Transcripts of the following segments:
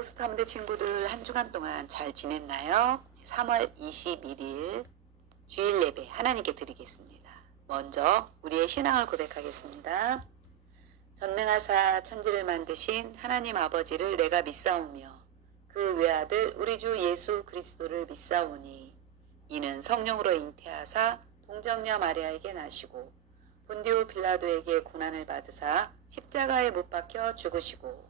로고스 탐대 친구들 한 주간 동안 잘 지냈나요? 3월 21일 주일 예배 하나님께 드리겠습니다. 먼저 우리의 신앙을 고백하겠습니다. 전능하사 천지를 만드신 하나님 아버지를 내가 믿사오며 그 외아들 우리 주 예수 그리스도를 믿사오니 이는 성령으로 잉태하사 동정녀 마리아에게 나시고 본디오 빌라도에게 고난을 받으사 십자가에 못 박혀 죽으시고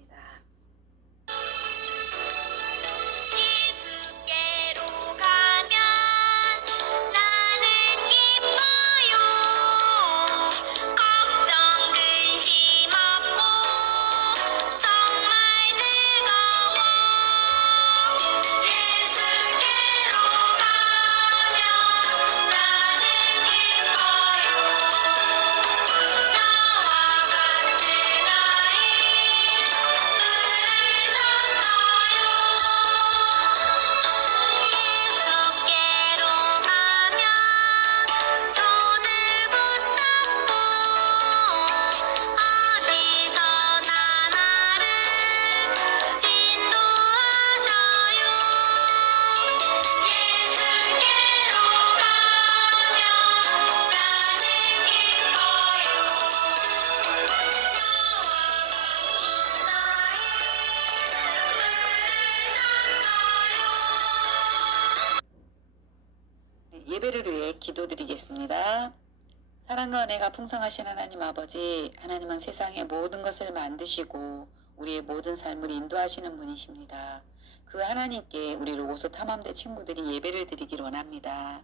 사랑과 은혜가 풍성하신 하나님 아버지, 하나님은 세상의 모든 것을 만드시고 우리의 모든 삶을 인도하시는 분이십니다. 그 하나님께 우리 로고소 탐험대 친구들이 예배를 드리길 원합니다.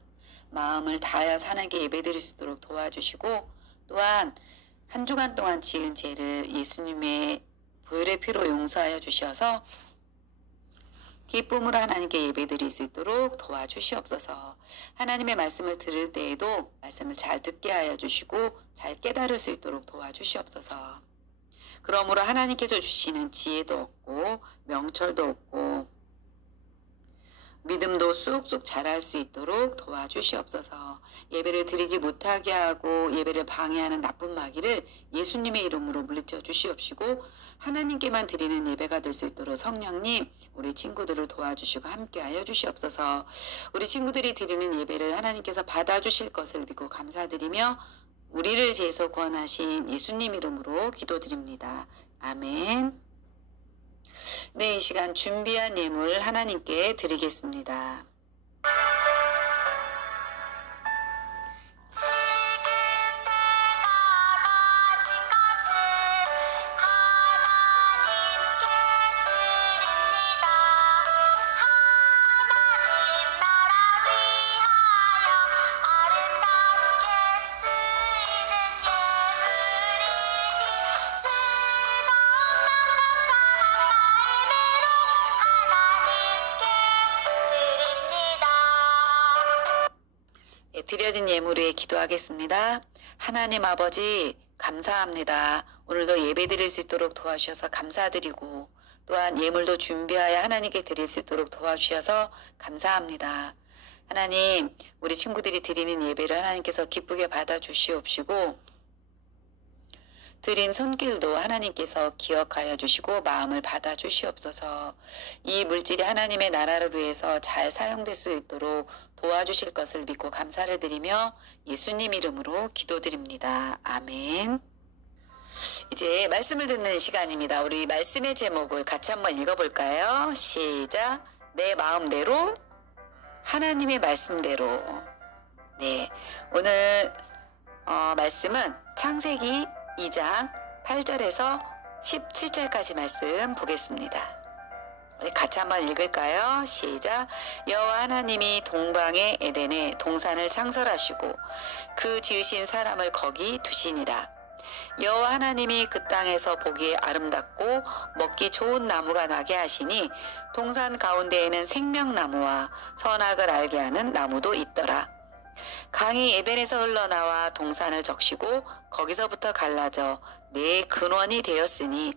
마음을 다하여 사는게 예배드릴 수 있도록 도와주시고 또한 한 주간 동안 지은 죄를 예수님의 보혈의 피로 용서하여 주셔서 기쁨으로 하나님께 예배드릴 수 있도록 도와주시옵소서. 하나님의 말씀을 들을 때에도 말씀을 잘 듣게 하여 주시고 잘 깨달을 수 있도록 도와주시옵소서. 그러므로 하나님께서 주시는 지혜도 없고 명철도 없고 믿음도 쑥쑥 자랄 수 있도록 도와주시옵소서. 예배를 드리지 못하게 하고 예배를 방해하는 나쁜 마귀를 예수님의 이름으로 물리쳐 주시옵시고 하나님께만 드리는 예배가 될 수 있도록 성령님 우리 친구들을 도와주시고 함께하여 주시옵소서. 우리 친구들이 드리는 예배를 하나님께서 받아주실 것을 믿고 감사드리며 우리를 제소 구원하신 예수님 이름으로 기도드립니다. 아멘. 네, 이 시간 준비한 예물 하나님께 드리겠습니다. 드려진 예물 위에 기도하겠습니다. 하나님 아버지 감사합니다. 오늘도 예배 드릴 수 있도록 도와주셔서 감사드리고 또한 예물도 준비하여 하나님께 드릴 수 있도록 도와주셔서 감사합니다. 하나님 우리 친구들이 드리는 예배를 하나님께서 기쁘게 받아주시옵시고 드린 손길도 하나님께서 기억하여 주시고 마음을 받아 주시옵소서. 이 물질이 하나님의 나라를 위해서 잘 사용될 수 있도록 도와주실 것을 믿고 감사를 드리며 예수님 이름으로 기도드립니다. 아멘. 이제 말씀을 듣는 시간입니다. 우리 말씀의 제목을 같이 한번 읽어볼까요? 시작. 내 마음대로 하나님의 말씀대로. 네. 오늘 어, 말씀은 창세기 2장 8절에서 17절까지 말씀 보겠습니다. 우리 같이 한번 읽을까요? 시작. 여호와 하나님이 동방의 에덴에 동산을 창설하시고 그 지으신 사람을 거기 두시니라. 여호와 하나님이 그 땅에서 보기에 아름답고 먹기 좋은 나무가 나게 하시니 동산 가운데에는 생명나무와 선악을 알게 하는 나무도 있더라. 강이 에덴에서 흘러나와 동산을 적시고 거기서부터 갈라져 네 근원이 되었으니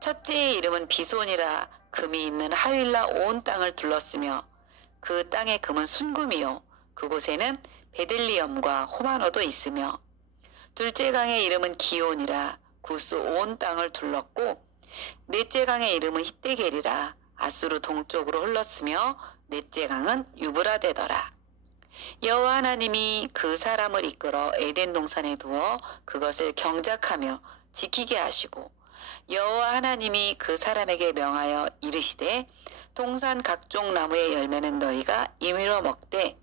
첫째의 이름은 비손이라 금이 있는 하윌라 온 땅을 둘렀으며 그 땅의 금은 순금이요 그곳에는 베들리엄과 호마노도 있으며 둘째 강의 이름은 기온이라 구스 온 땅을 둘렀고 넷째 강의 이름은 히데겔이라 아수르 동쪽으로 흘렀으며 넷째 강은 유브라데더라. 여호와 하나님이 그 사람을 이끌어 에덴 동산에 두어 그것을 경작하며 지키게 하시고 여호와 하나님이 그 사람에게 명하여 이르시되 동산 각종 나무의 열매는 너희가 임의로 먹되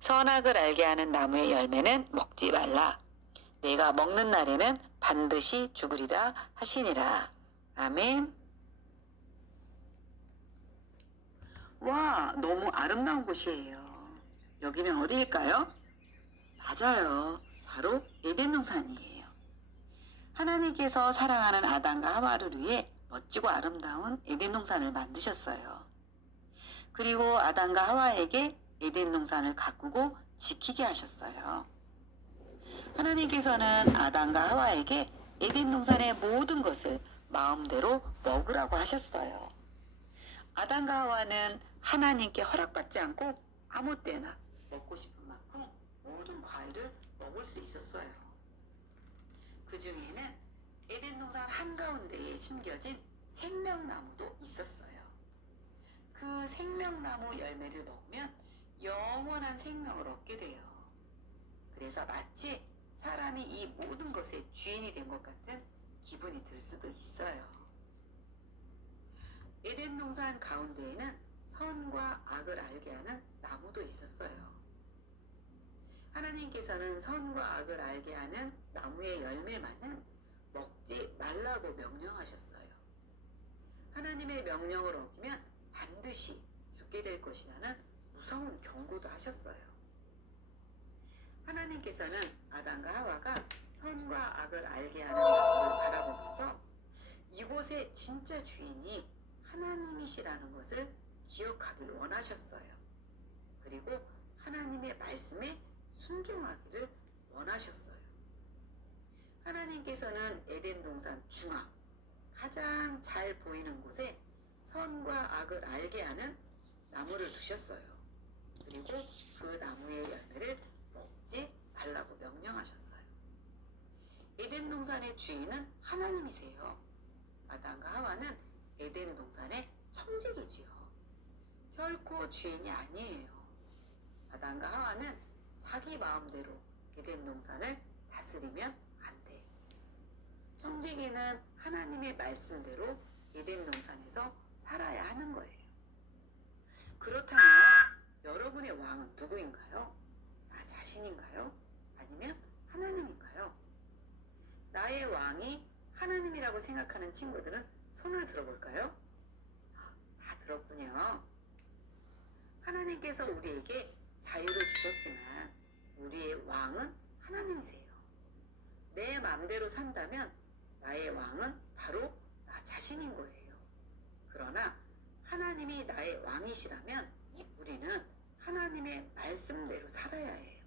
선악을 알게 하는 나무의 열매는 먹지 말라. 내가 먹는 날에는 반드시 죽으리라 하시니라. 아멘. 와, 너무 아름다운 곳이에요. 여기는 어디일까요? 맞아요. 바로 에덴 동산이에요. 하나님께서 사랑하는 아담과 하와를 위해 멋지고 아름다운 에덴 동산을 만드셨어요. 그리고 아담과 하와에게 에덴 동산을 가꾸고 지키게 하셨어요. 하나님께서는 아담과 하와에게 에덴 동산의 모든 것을 마음대로 먹으라고 하셨어요. 아담과 하와는 하나님께 허락받지 않고 아무 때나 먹고 싶은 만큼 모든 과일을 먹을 수 있었어요. 그 중에는 에덴 동산 한가운데에 심겨진 생명나무도 있었어요. 그 생명나무 열매를 먹으면 영원한 생명을 얻게 돼요. 그래서 마치 사람이 이 모든 것의 주인이 된 것 같은 기분이 들 수도 있어요. 에덴 동산 가운데에는 선과 악을 알게 하는 나무도 있었어요. 하나님께서는 선과 악을 알게 하는 나무의 열매만은 먹지 말라고 명령하셨어요. 하나님의 명령을 어기면 반드시 죽게 될 것이라는 무서운 경고도 하셨어요. 하나님께서는 아담과 하와가 선과 악을 알게 하는 나무를 바라보면서 이곳의 진짜 주인이 하나님이시라는 것을 기억하기를 원하셨어요. 그리고 하나님의 말씀에 순종하기를 원하셨어요. 하나님께서는 에덴 동산 중앙 가장 잘 보이는 곳에 선과 악을 알게 하는 나무를 두셨어요. 그리고 그 나무의 열매를 먹지 말라고 명령하셨어요. 에덴 동산의 주인은 하나님이세요. 아담과 하와는 에덴 동산의 청직이지요. 결코 주인이 아니에요. 아담과 하와는 자기 마음대로 에덴 동산을 다스리면 안 돼. 청지기는 하나님의 말씀대로 에덴 동산에서 살아야 하는 거예요. 그렇다면 여러분의 왕은 누구인가요? 나 자신인가요? 아니면 하나님인가요? 나의 왕이 하나님이라고 생각하는 친구들은 손을 들어볼까요? 아, 다 들었군요. 하나님께서 우리에게 자유를 주셨지만 우리의 왕은 하나님이세요. 내 마음대로 산다면 나의 왕은 바로 나 자신인 거예요. 그러나 하나님이 나의 왕이시라면 우리는 하나님의 말씀대로 살아야 해요.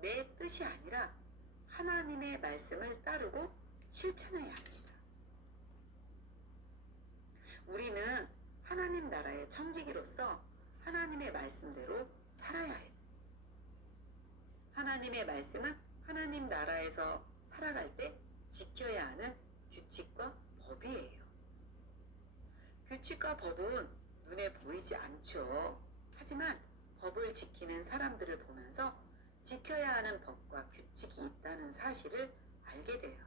내 뜻이 아니라 하나님의 말씀을 따르고 실천해야 합니다. 우리는 하나님 나라의 청지기로서 하나님의 말씀대로 살아야 해요. 하나님의 말씀은 하나님 나라에서 살아갈 때 지켜야 하는 규칙과 법이에요. 규칙과 법은 눈에 보이지 않죠. 하지만 법을 지키는 사람들을 보면서 지켜야 하는 법과 규칙이 있다는 사실을 알게 돼요.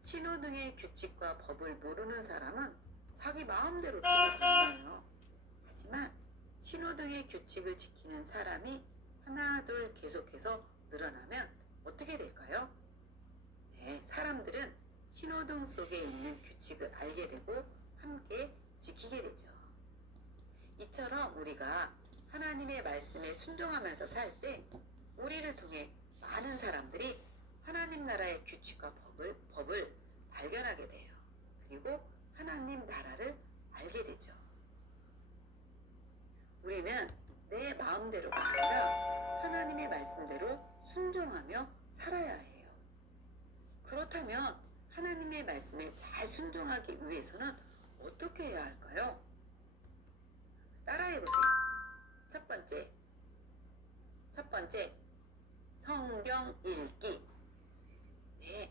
신호등의 규칙과 법을 모르는 사람은 자기 마음대로 길을 건너요. 하지만 신호등의 규칙을 지키는 사람이 하나 둘 계속해서 늘어나면 어떻게 될까요? 네, 사람들은 신호등 속에 있는 규칙을 알게 되고 함께 지키게 되죠. 이처럼 우리가 하나님의 말씀에 순종하면서 살 때 우리를 통해 많은 사람들이 하나님 나라의 규칙과 법을, 법을 발견하게 돼요. 그리고 하나님 나라를 알게 되죠. 우리는 내 마음대로가 아니라 하나님의 말씀대로 순종하며 살아야 해요. 그렇다면 하나님의 말씀에 잘 순종하기 위해서는 어떻게 해야 할까요? 따라해 보세요. 첫 번째. 첫 번째. 성경 읽기. 네.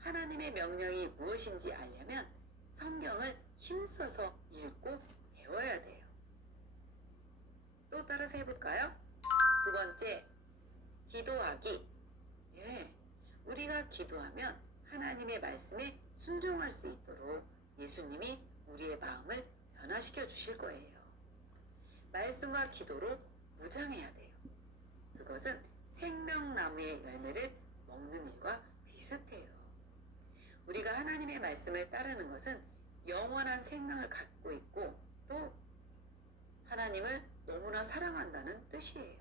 하나님의 명령이 무엇인지 알려면 성경을 힘써서 읽고 배워야 돼요. 또 따라서 해볼까요? 두 번째, 기도하기. 네. 우리가 기도하면 하나님의 말씀에 순종할 수 있도록 예수님이 우리의 마음을 변화시켜 주실 거예요. 말씀과 기도로 무장해야 돼요. 그것은 생명나무의 열매를 먹는 일과 비슷해요. 우리가 하나님의 말씀을 따르는 것은 영원한 생명을 갖고 있고 또 하나님을 너무나 사랑한다는 뜻이에요.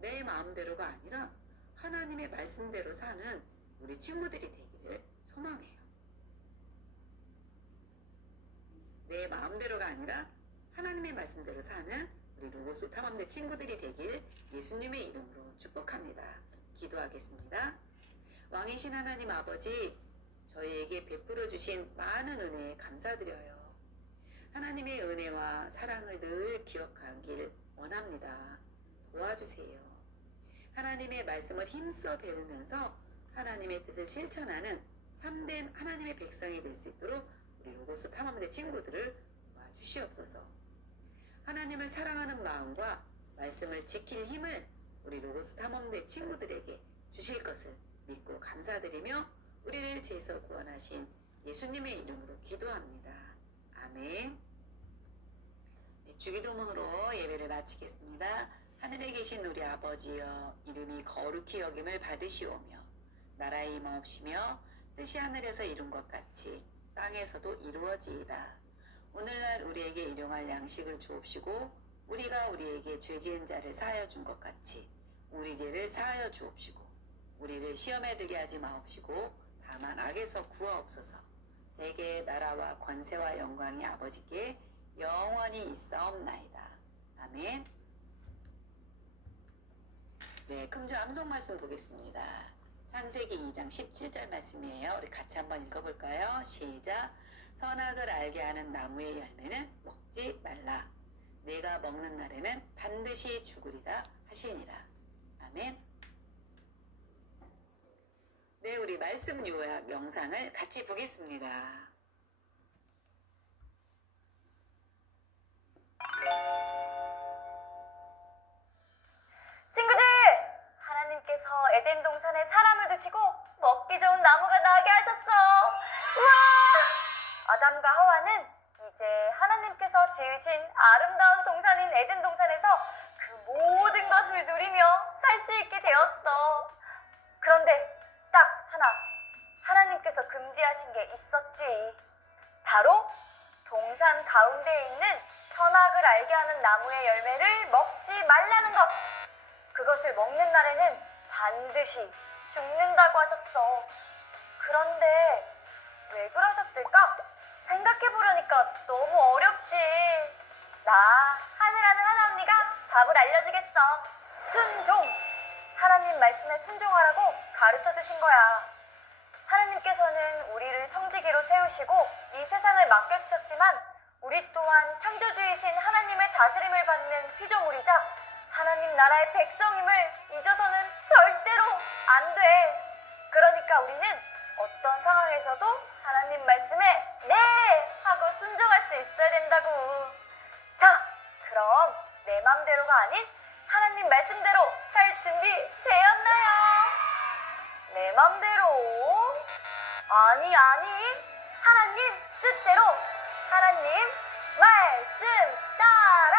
내 마음대로가 아니라 하나님의 말씀대로 사는 우리 친구들이 되기를 소망해요. 내 마음대로가 아니라 하나님의 말씀대로 사는 우리 로고스 탐험대 친구들이 되길 예수님의 이름으로 축복합니다. 기도하겠습니다. 왕이신 하나님 아버지, 저희에게 베풀어 주신 많은 은혜에 감사드려요. 하나님의 은혜와 사랑을 늘 기억하길 원합니다. 도와주세요. 하나님의 말씀을 힘써 배우면서 하나님의 뜻을 실천하는 참된 하나님의 백성이 될 수 있도록 우리 로고스 탐험대 친구들을 도와주시옵소서. 하나님을 사랑하는 마음과 말씀을 지킬 힘을 우리 로고스 탐험대 친구들에게 주실 것을 믿고 감사드리며 우리를 죄에서 구원하신 예수님의 이름으로 기도합니다. 아멘. 네, 주기도문으로 예배를 마치겠습니다. 하늘에 계신 우리 아버지여 이름이 거룩히 여김을 받으시오며 나라의 임하옵시며 뜻이 하늘에서 이룬 것 같이 땅에서도 이루어지이다. 오늘날 우리에게 일용할 양식을 주옵시고 우리가 우리에게 죄 지은 자를 사하여 준 것 같이 우리 죄를 사하여 주옵시고 우리를 시험에 들게 하지 마옵시고 다만 악에서 구하옵소서. 대개 나라와 권세와 영광이 아버지께 영원히 있사옵나이다. 아멘. 네, 금주 암송 말씀 보겠습니다. 창세기 2장 17절 말씀이에요. 우리 같이 한번 읽어볼까요? 시작. 선악을 알게 하는 나무의 열매는 먹지 말라. 내가 먹는 날에는 반드시 죽으리라 하시니라. 아멘. 네, 우리 말씀 요약 영상을 같이 보겠습니다. 친구들! 하나님께서 에덴 동산에 사람을 두시고 먹기 좋은 나무가 나게 하셨어. 우와! 아담과 하와는 이제 하나님께서 지으신 아름다운 동산인 에덴 동산에서 그 모든 것을 누리며 살 수 있게 되었어. 그런데 딱 하나, 하나님께서 금지하신 게 있었지. 바로 동산 가운데에 있는 선악을 알게 하는 나무의 열매를 먹지 말라는 것. 그것을 먹는 날에는 반드시 죽는다고 하셨어. 그런데 왜 그러셨을까? 생각해보려니까 너무 어렵지. 나 하늘하는 하나 언니가 답을 알려주겠어. 순종! 하나님 말씀에 순종하라고 가르쳐 주신 거야. 하나님께서는 우리를 청지기로 세우시고 이 세상을 맡겨주셨지만 우리 또한 창조주이신 하나님의 다스림을 받는 피조물이자 하나님 나라의 백성임을 잊어서는 절대로 안 돼. 그러니까 우리는 어떤 상황에서도 하나님 말씀에 네! 하고 순종할 수 있어야 된다고. 자, 그럼 내 맘대로가 아닌 하나님 말씀대로 살 준비 되었나요? 내 맘대로? 아니, 아니. 하나님 뜻대로. 하나님 말씀 따라.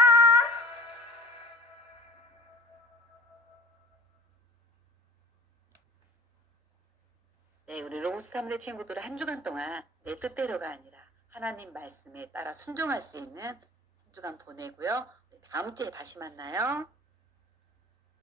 네, 우리 탐대 친구들은 한 주간 동안 내 뜻대로가 아니라 하나님 말씀에 따라 순종할 수 있는 한 주간 보내고요. 다음 주에 다시 만나요.